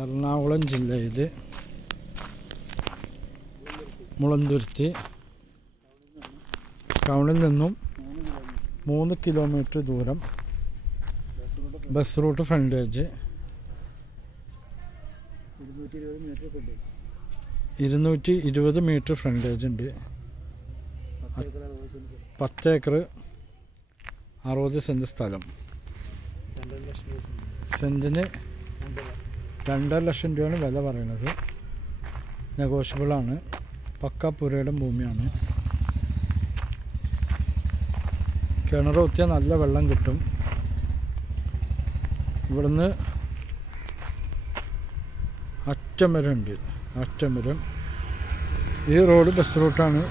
എറണാകുളം ജില്ലയിൽ മുളന്തുരുത്തി ടൗണിൽ നിന്നും 3 കിലോമീറ്റർ ദൂരം bus route frontage 220 metre frontage ഉണ്ട്. 10 ഏക്കർ 60 സെൻറ്റ് സ്ഥലം. സെൻറ്റിന് 2.5 ലക്ഷം രൂപയാണ് വില പറയുന്നത്. നെഗോഷ്യബിളാണ്. പക്ക പുരയുടെ ഭൂമിയാണ്. കിണർ കുത്തിയാൽ നല്ല വെള്ളം കിട്ടും. ഇവിടുന്ന് അറ്റം വരെ ഉണ്ട്. അറ്റം വരെ ഈ റോഡ് ബസ് റൂട്ടാണ്.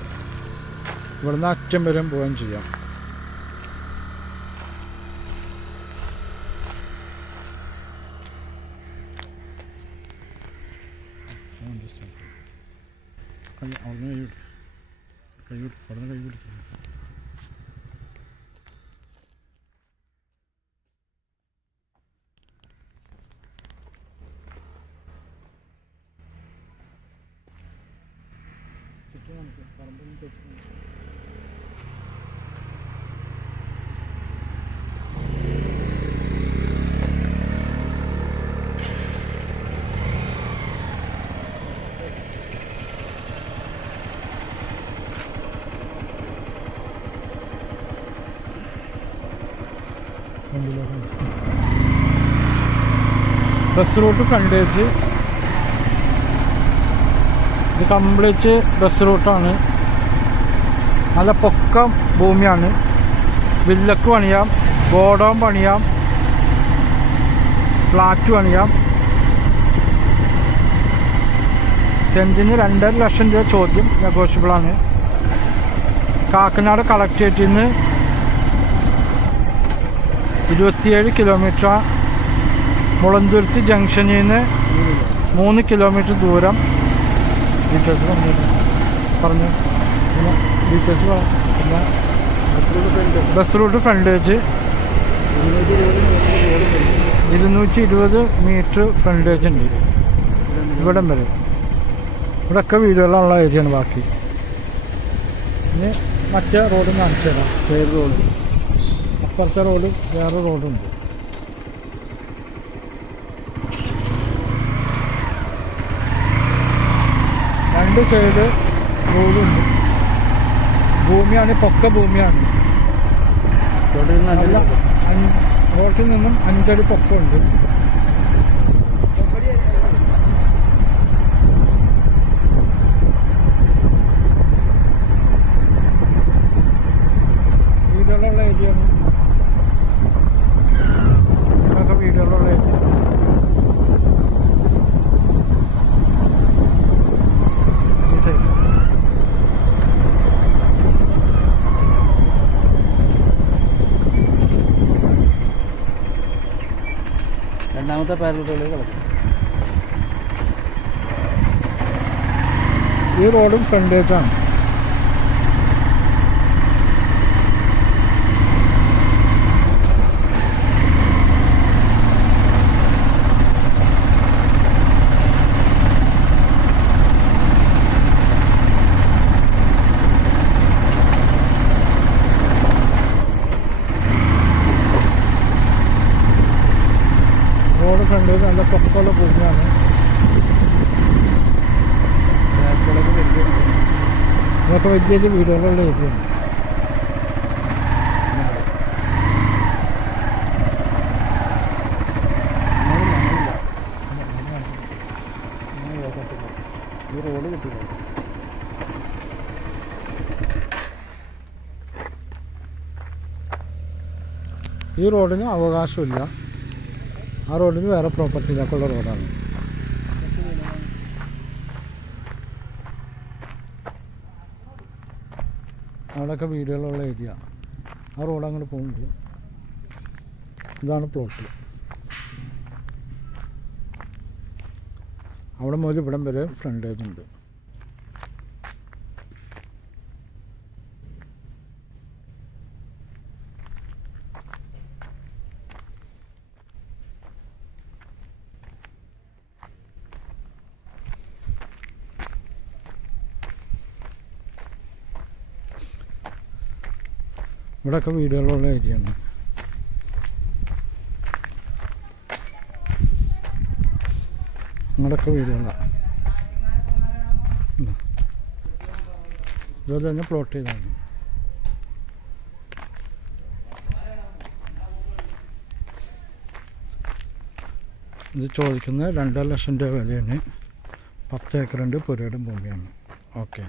ഇവിടുന്ന് അറ്റം വരെ പോകാൻ ചെയ്യാം. കൈ പിടിക്കും. ബസ് റൂട്ട് ഫ്രണ്ടേജ് ഇത് കംപ്ലീറ്റ് ബസ് റൂട്ടാണ്. നല്ല പൊക്കം ഭൂമിയാണ്. വില്ലക്ക് പണിയാം, ഗോഡൗൺ പണിയാം, ഫ്ലാറ്റ് പണിയാം. സെൻറ്റിന് 2.5 ലക്ഷം രൂപ ചോദ്യം. നെഗോഷ്യബിളാണ്. കാക്കനാട് കളക്ട്രേറ്റിൽ നിന്ന് 27 കിലോമീറ്റർ. മുളന്തുരുത്തി ജംഗ്ഷനിൽ നിന്ന് 3 കിലോമീറ്റർ ദൂരം. ഡീറ്റെയിൽസ് പറഞ്ഞു. ഡീറ്റെയിൽസ് പിന്നെ bus route frontage 220 metre frontage ഉണ്ട്. ഇവിടം വരെ. ഇവിടെയൊക്കെ വീടുകളുള്ള ഏരിയയാണ്. ബാക്കി ഇനി മറ്റേ റോഡ് കാണിച്ചു തരാം. Side road. അപ്പുറത്തെ റോഡ് വേറെ റോഡുണ്ട്. രണ്ട് സൈഡ് റോഡുണ്ട്. ഭൂമിയാണ്. പൊക്ക ഭൂമിയാണ്. റോഡിൽ നിന്നും 5 അടി പൊക്കമുണ്ട്. വീടുകളുള്ള ഏരിയയാണ്. ഇതൊക്കെ വീടുകളുള്ള ഏരിയ. രണ്ടാമത്തെ പാരലൽ കളക്കും. ഈ റോഡും ഫ്രണ്ടേജാണ്. റോഡ് ഫ്രണ്ടേജ് നല്ല പൊക്കമുള്ള ഭൂമിയാണ്. ഇതൊക്കെ വലിയ വലിയ വീടുകളുള്ള ഏരിയയാണ്. ഈ റോഡ് കിട്ടില്ല. ഈ റോഡിന് അവകാശമില്ല. ആ റോഡിന് വേറെ പ്രോപ്പർട്ടിയിലേക്കുള്ള റോഡാണ്. അവിടെയൊക്കെ വീടുകളുള്ള ഏരിയ. ആ റോഡ് അങ്ങോട്ട് പോകുന്നുണ്ട്. ഇതാണ് പ്ലോട്ട്. അവിടെ മുതൽ ഇവിടം വരെ ഫ്രണ്ടേജ് ഉണ്ട്. ഇവിടെയൊക്കെ വീടുകളുള്ള ഏരിയയാണ്. അങ്ങോട്ടൊക്കെ വീടുകളാണ്. ഇതുപോലെ തന്നെ പ്ലോട്ട് ചെയ്താണ്. ഇത് ചോദിക്കുന്നത് 2.5 ലക്ഷം രൂപ വിലയാണ്. 10 ഏക്കറുണ്ട്, പുരയുടെ ഭൂമിയാണ്. ഓക്കെ.